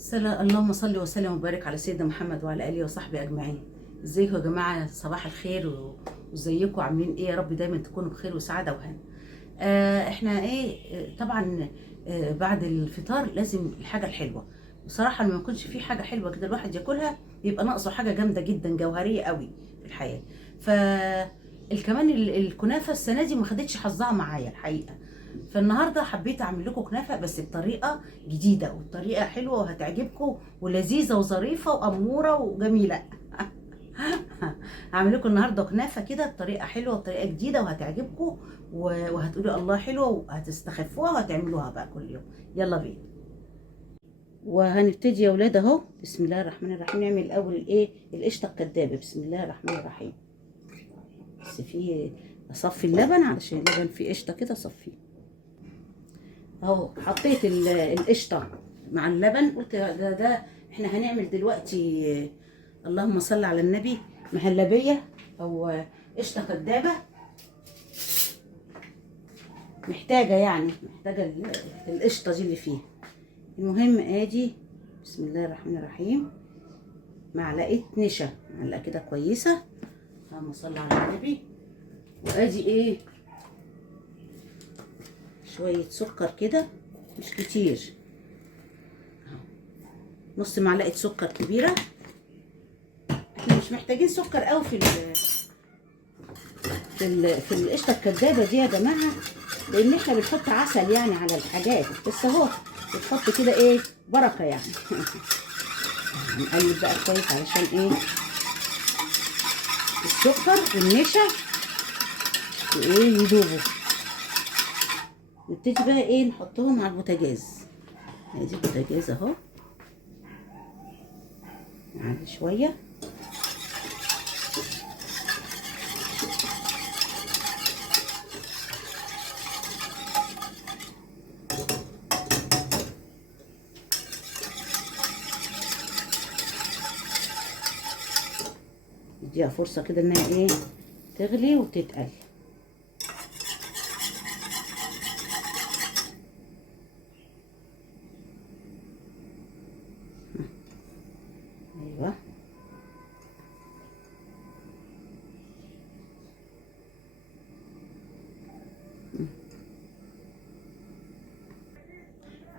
اللهم صل وسلم وبارك على سيدنا محمد وعلى اله وصحبه اجمعين. ازيكم يا جماعه؟ صباح الخير وازيكم عاملين ايه؟ يا رب دايما تكونوا بخير وسعاده وهنا. احنا ايه؟ طبعا. بعد الفطار لازم الحاجه الحلوه. بصراحه لما يكونش في حاجه حلوه كده الواحد ياكلها بيبقى ناقصه حاجه جامده جدا جوهريه قوي في الحياه. ف كمان الكنافه السنه دي ما خدتش حظها معايا الحقيقه. فالنهارده حبيت اعمل لكم كنافه بس بطريقه جديده وبطريقه حلوه وهتعجبكم ولذيذه وظريفه واموره وجميله. هعمل لكم النهارده كنافه كده بطريقه حلوه وبطريقه جديده وهتعجبكم وهتقولوا الله حلوه وهتستخفوها وهتعملوها بقى كل يوم. يلا بينا. وهنبتدي يا ولاد اهو. بسم الله الرحمن الرحيم. نعمل الاول الايه؟ القشطه الكدابه. بسم الله الرحمن الرحيم. بس في اصفي اللبن علشان اللبن فيه قشطه كده اصفيه اهو. حطيت القشطه مع اللبن. قلت ده احنا هنعمل دلوقتي اللهم صل على النبي مهلبيه او قشطه كدابه. محتاجه القشطه دي اللي فيها. المهم ادي بسم الله الرحمن الرحيم معلقه نشا، معلقه كده كويسه. اللهم صل على النبي. وادي ايه؟ شويه سكر كده مش كتير، نص معلقه سكر كبيره. احنا مش محتاجين سكر قوي في القشطه الكدابه دي يا جماعه، لان احنا بنحط عسل يعني على الحاجات، بس اهو بنحط كده ايه بركه يعني. نقلب بقى كويس علشان ايه السكر والنشا وايه يدوبوا. نبتدي بقى ايه نحطهم على البوتاجاز. ادي البوتاجاز اهو. نعلي شويه. نديها فرصه كده انها ايه تغلي وتتقل. ايوه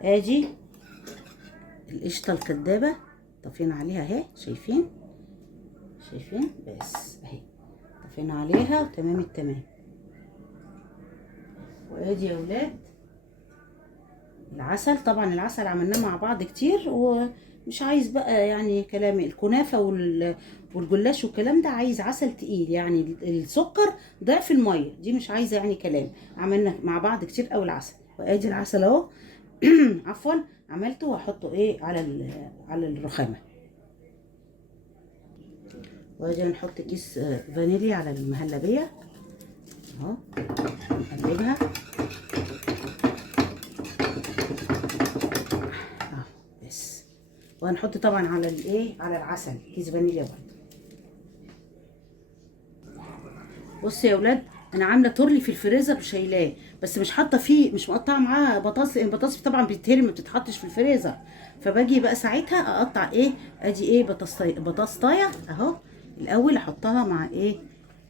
ادي القشطه الكدابه طفينا عليها اهي. شايفين بس اهي طفينا عليها وتمام التمام. وادي يا ولاد العسل. طبعا العسل عملناه مع بعض كتير ومش عايز بقى يعني كلامي. الكنافه والجلاش والكلام ده عايز عسل تقيل، يعني السكر ضعف الميه دي، مش عايزه يعني كلام. عملنا مع بعض كتير قوي العسل. وادي العسل اهو. عفوا عملته وهحطه ايه على الرخامه. وادي نحط كيس فانيليا على المهلبيه اهو. نقلبها اهو بس. وهنحط طبعا على العسل كيس فانيليا برضه. بصوا يا اولاد انا عامله تورلي في الفريزر وشايلاه، بس مش حاطه فيه، مش مقطعه معاه بطاطس، لان البطاطس طبعا بيتهري ما بتتحطش في الفريزر. فباجي بقى ساعتها اقطع ايه. ادي ايه بطاطايه اهو. الاول احطها مع ايه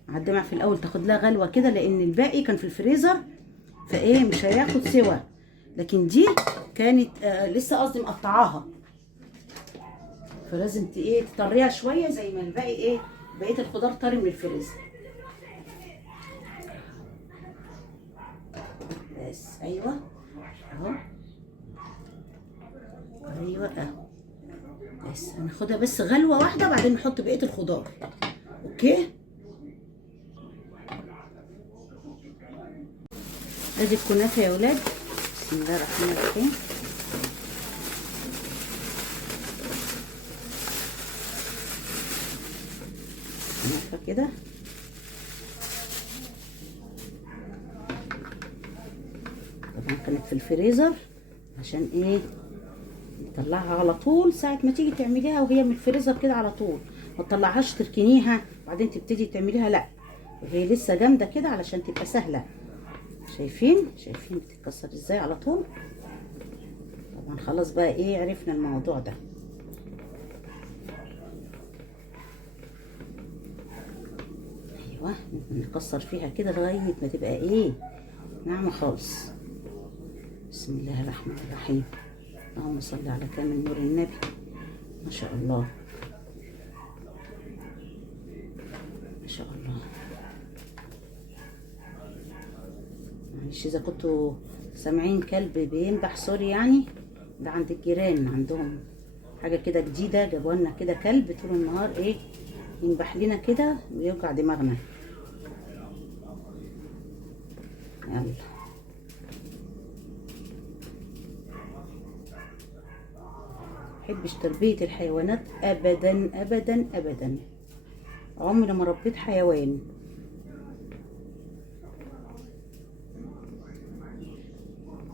مع الدمع في الاول، تاخد لها غلوه كده، لان الباقي كان في الفريزر فايه مش هياخد سوا. لكن دي كانت لسه قصدي مقطعاها، فلازم ايه تطريها شويه زي ما الباقي ايه بقيه الخضار طري من الفريزر. بس ايوه اهو. ايوه اهو. بس هناخدها بس غلوه واحده بعدين نحط بقيه الخضار. اوكي. ادي الكنافه يا ولاد. بسم الله الرحمن الرحيم. كنافه كده طبعا كانت في الفريزر عشان ايه نطلعها على طول ساعة ما تيجي تعمليها وهي من الفريزر كده على طول. ما تطلعهاش تركنيها بعدين تبتدي تعمليها، لا وهي لسه جامده كده علشان تبقى سهله. شايفين بتتكسر ازاي على طول. طبعا خلاص بقى ايه، عرفنا الموضوع ده. ايوه، نكسر فيها كده لغايه ما تبقى ايه، ناعمه خالص. بسم الله الرحمن الرحيم. اللهم صل على كامل نور النبي. ما شاء الله ما شاء الله. معلش اذا كنتوا سامعين كلب بينبح، سوري يعني، ده عند الجيران عندهم حاجه كده جديده، جابوا لنا كده كلب طول النهار ايه ينبح لنا كده ويوجع دماغنا. يلا محبش تربيه الحيوانات ابدا ابدا ابدا، عمري ما ربيت حيوان.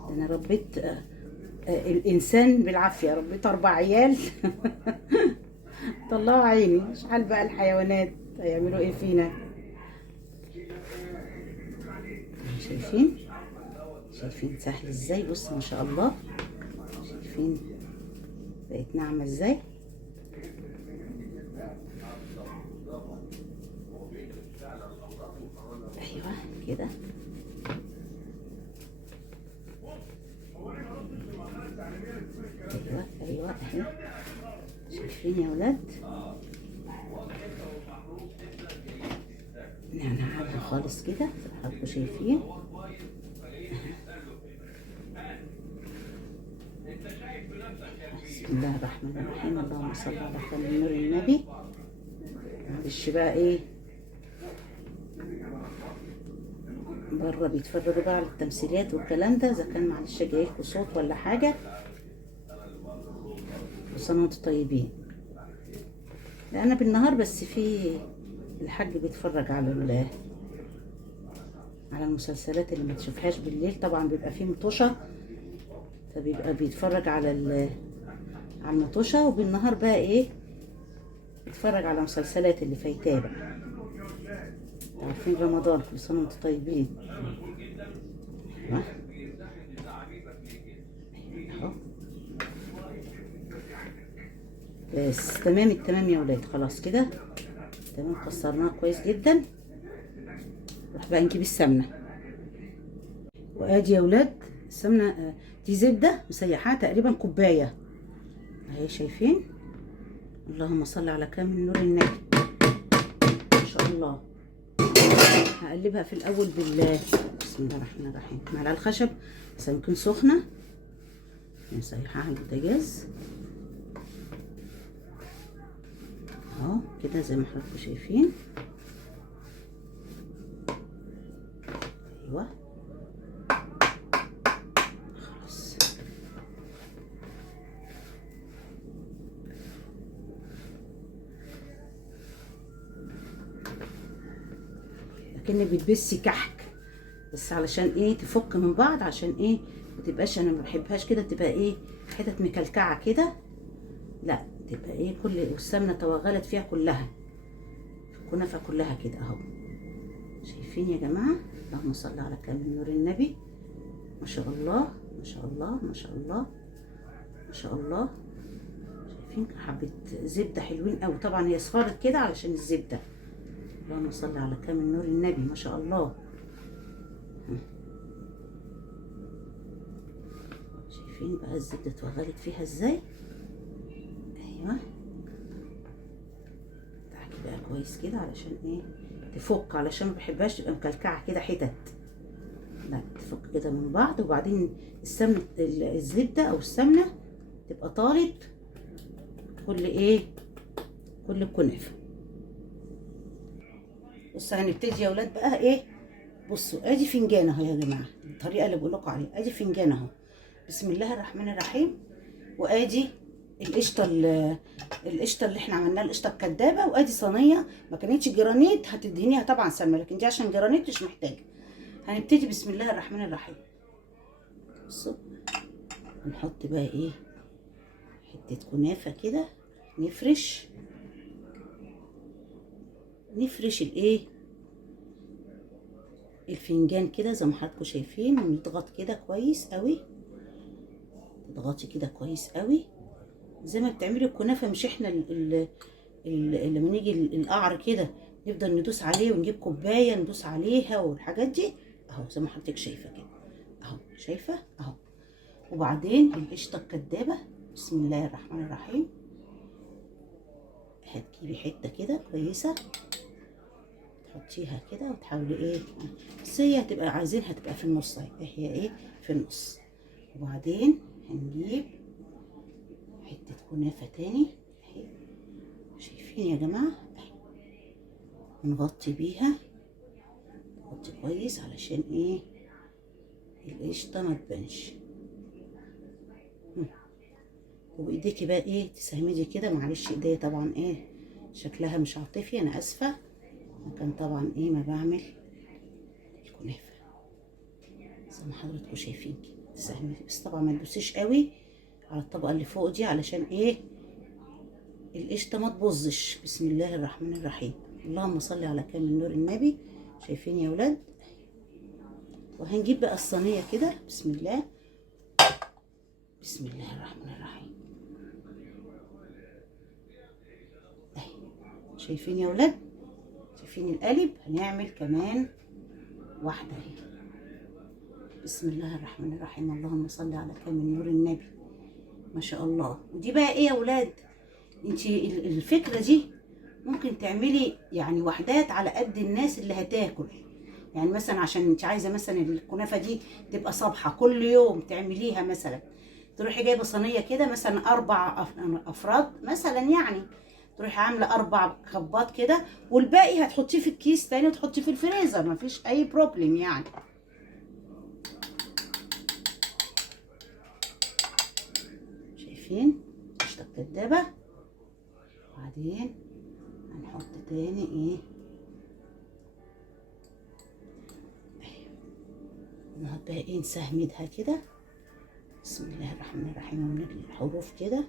انا ربيت الانسان بالعافيه، ربيت 4 عيال طلعوا عيني. مش حال بقى الحيوانات هيعملوا ايه فينا. شايفين شايفين سهل ازاي، بص ما شاء الله. شايفين بقت ناعمه ازاي. ايوه كده. ايوه ايوه اهي. شايفين يا ولاد، نعنعها خالص كده زي ما حضراتكم شايفين. بسم الله الرحمن الرحيم. اللهم صل على كامل نور النبي. معلش بقى ايه، بره بيتفرجوا بقى على التمثيليات والكلام ده، اذا كان معلش جايلكوا صوت ولا حاجه. وصنوا وانتم طيبين. لا انا بالنهار بس، في الحاج بيتفرج على المسلسلات اللي ما تشوفهاش بالليل، طبعا بيبقى فيه مطوشه، فبيبقى بيتفرج على المطوشه، وبالنهار بقى ايه بيتفرج على مسلسلات اللي فايتاه بقى. عارفين رمضان، كل سنه وانتم طيبين. اهو بس تمام التمام يا ولاد، خلاص كده تمام. كسرناها كويس جدا. نروح بقى نجيب السمنه. وادي يا ولاد السمنه، دي زبده مسيحاها تقريبا كوبايه اهي، شايفين. اللهم صل على كامل نور النبي. ما شاء الله. هقلبها في الاول بسم الله الرحمن الرحيم على الخشب، بس يمكن سخنه، نسيحها على البوتاجاز اهو كده زي ما حضراتكم شايفين. ايوه خلاص. لكنك بتبسي كحك بس علشان ايه تفك من بعض، عشان ايه ما تبقاش، انا ما بحبهاش كده تبقى ايه حتت مكلكعه كده، لا تبقى ايه كل والسمنه توغلت فيها كلها، في الكنافه كلها كده اهو. شايفين يا جماعه. اللهم صل على كامل نور النبي. ما شاء الله ما شاء الله ما شاء الله ما شاء الله. شايفين حبه زبده حلوين قوي، طبعا هي صفارت كده علشان الزبده. اللهم صل على كامل نور النبي. ما شاء الله. شايفين بقى الزبده اتوغلت فيها ازاي. ايوه تعكي بقى كويس كده علشان ايه تفك، علشان ما بحبهاش تبقى مكلكعه كده حتت، لا تفك كده من بعض. وبعدين السمنه الزبده او السمنه تبقى طالت كل ايه كل الكنافه. بصوا هنبتدي يا ولاد بقى ايه. بصوا ادي فنجان اهو يا جماعه، الطريقه اللي بقول لكم عليها. ادي فنجان اهو، بسم الله الرحمن الرحيم. وادي القشطه اللي احنا عملناها، القشطه الكدابه. وادي صينيه ما كانتش جرانيت هتدهنيها طبعا سمنه، لكن دي عشان جرانيت مش محتاجه. هنبتدي بسم الله الرحمن الرحيم. بصوا نحط بقى ايه حته كنافه كده، نفرش الايه الفنجان كده زي ما حضراتكم شايفين، ونضغط كده كويس قوي، اضغطي كده كويس قوي زي ما بتعملي الكنافه. مش احنا لما نيجي القعر كده نفضل ندوس عليه ونجيب كوبايه ندوس عليها والحاجات دي اهو، زي ما حضرتك شايفه كده اهو، شايفه اهو. وبعدين القشطه الكدابه، بسم الله الرحمن الرحيم. هتجيبي حته كده كويسه تحطيها كده وتحاولي ايه، بس هي هتبقى عايزينها تبقى في النص اهي، هي ايه في النص. وبعدين هنجيب حته كنافه تاني اهي، شايفين يا جماعه اهي، نغطي بيها، نغطي كويس علشان ايه القشطه ما تبانش. وبايديكي بقى ايه تسهمدي كده، معلش ايديا طبعا ايه شكلها مش عاطفي، انا اسفه، كان طبعا ايه ما بعمل الكنافه زي ما حضراتكم شايفين كده تسهمدي، بس طبعا ما تدوسيش قوي على الطبقه اللي فوق دي علشان ايه القشطه ما تبظش. بسم الله الرحمن الرحيم، اللهم صل على كامل نور النبي. شايفين يا ولاد؟ وهنجيب بقى الصينيه كده، بسم الله، بسم الله الرحمن الرحيم اهي، شايفين يا ولاد؟ شايفين القالب؟ هنعمل كمان واحده اهي، بسم الله الرحمن الرحيم، اللهم صل على كامل نور النبي، ما شاء الله. ودي بقى ايه يا ولاد، انتي الفكره دي ممكن تعملي يعني وحدات على قد الناس اللي هتاكل. يعني مثلا عشان انت عايزه مثلا الكنافه دي تبقى صبحه كل يوم تعمليها، مثلا تروحي جايبه صينيه كده مثلا 4 افراد مثلا، يعني تروحي عامله 4 كبات كده، والباقي هتحطيه في الكيس تاني وتحطيه في الفريزر، مفيش اي بروبلم يعني. شايفين قشطه الكدابه؟ وبعدين هنحط تاني ايه، نقعد بقى ايه نسهمدها كده، بسم الله الرحمن الرحيم، ومن الحروف كده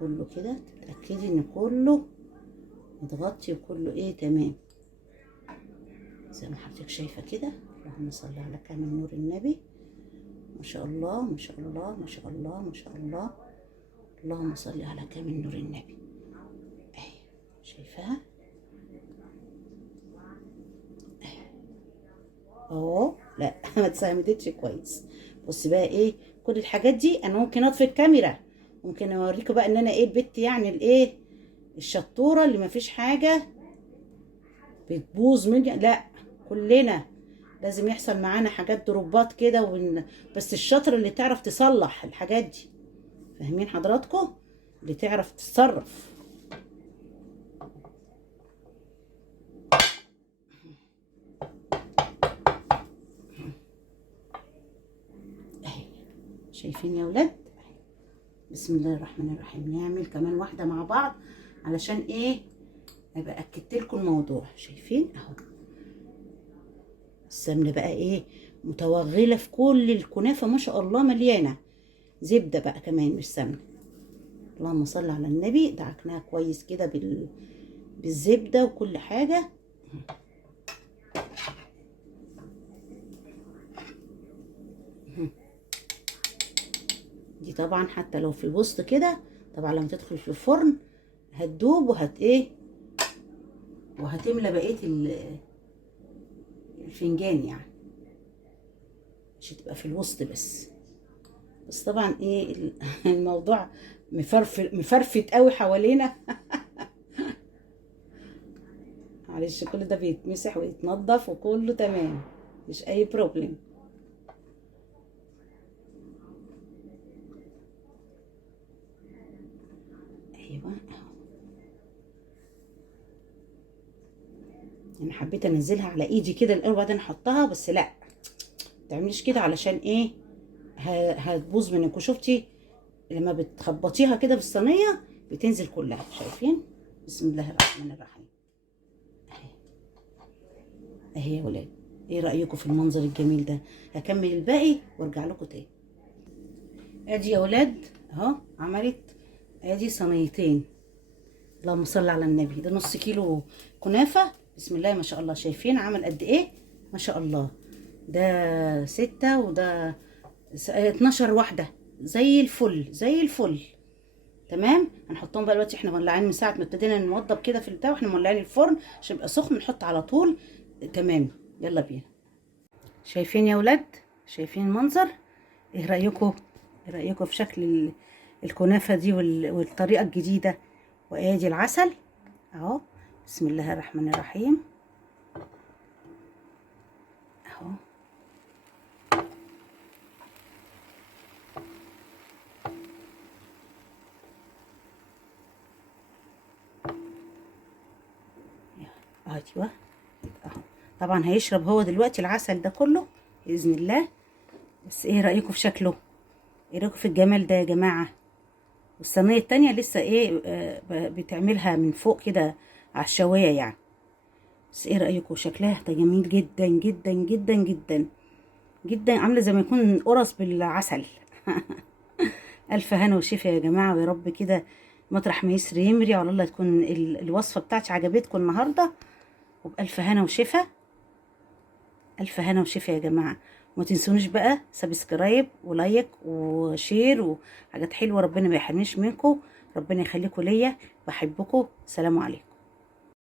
كله كده، تتأكدي ان كله متغطي وكله ايه تمام زي ما حضرتك شايفه كده. اللهم صل على كامل نور النبي، ما شاء الله ما شاء الله ما شاء الله ما شاء الله، اللهم صل على كامل نور النبي اهي، شايفاها اهو؟ لا ما اتسهمتش كويس. بص بقى ايه، كل الحاجات دي انا ممكن اطفي الكاميرا، ممكن اوريكم بقى ان انا ايه البت يعني الايه الشطوره اللي مفيش حاجه بتبوظ مني، لا كلنا لازم يحصل معانا حاجات دروبات كده بس الشاطر اللي تعرف تصلح الحاجات دي، فاهمين حضراتكم؟ اللي تعرف تتصرف. اهي، شايفين يا ولاد؟ بسم الله الرحمن الرحيم. نعمل كمان واحده مع بعض علشان ايه ابقى اكدت لكم الموضوع. شايفين اهو السمنه بقى ايه متوغله في كل الكنافه ما شاء الله، مليانه زبده بقى كمان مش سمنه. اللهم صل على النبي. دعكناها كويس كده بالزبده وكل حاجه. دي طبعا حتى لو في الوسط كده، طبعا لما تدخل في الفرن هتدوب ايه وهتملى بقيه الفنجان، يعني مش هتبقى في الوسط بس طبعا ايه الموضوع مفرفت قوي حوالينا معلش كل ده بيتمسح ويتنضف وكله تمام، مش اي بروبلم. ايوه انا حبيت انزلها على ايدي كده الاول وبعدين احطها، بس لا متعمليش كده علشان ايه هتبوظ منك. وشفتي لما بتخبطيها كده بالصينيه بتنزل كلها. شايفين؟ بسم الله الرحمن الرحيم اهي يا ولاد. ايه رايكم في المنظر الجميل ده؟ هكمل الباقي وارجع لكم تاني. ادي يا ولاد اهو عملت ادي صينيتين، اللهم صل على النبي. ده نص كيلو كنافه، بسم الله ما شاء الله. شايفين عمل قد ايه ما شاء الله؟ ده 6 وده 12 واحده زي الفل زي الفل. تمام. هنحطهم بقى دلوقتي، احنا مولعين من ساعه ما ابتدينا نوضب كده في البتاع، واحنا مولعين الفرن عشان يبقى سخن، نحط على طول. تمام، يلا بينا. شايفين يا ولاد؟ شايفين المنظر؟ ايه رايكم؟ ايه رايكم في شكل الكنافه دي والطريقه الجديده؟ وادي العسل اهو. بسم الله الرحمن الرحيم اهو. ايوه اهو. طبعا هيشرب هو دلوقتي العسل ده كله باذن الله. بس ايه رايكم في شكله؟ ايه رايكم في الجمال ده يا جماعه؟ والصينيه التانية لسه ايه بتعملها من فوق كده على الشوايه يعني. بس ايه رايكم؟ شكلها ده جميل جدا جدا جدا جدا جدا، عامله زي ما يكون قرص بالعسل. الف هنا وشفا يا جماعه، ويا رب كده مطرح ما يسري يمري على الله تكون الوصفه بتاعتي عجبتكم النهارده، وبألف هنا وشفا. الف هنا وشفا يا جماعه. وما تنسونيش بقى سبسكرايب ولايك وشير وحاجات حلوه، ربنا ما يحرمنيش منكم، ربنا يخليكم ليا، بحبكم، سلام عليكم.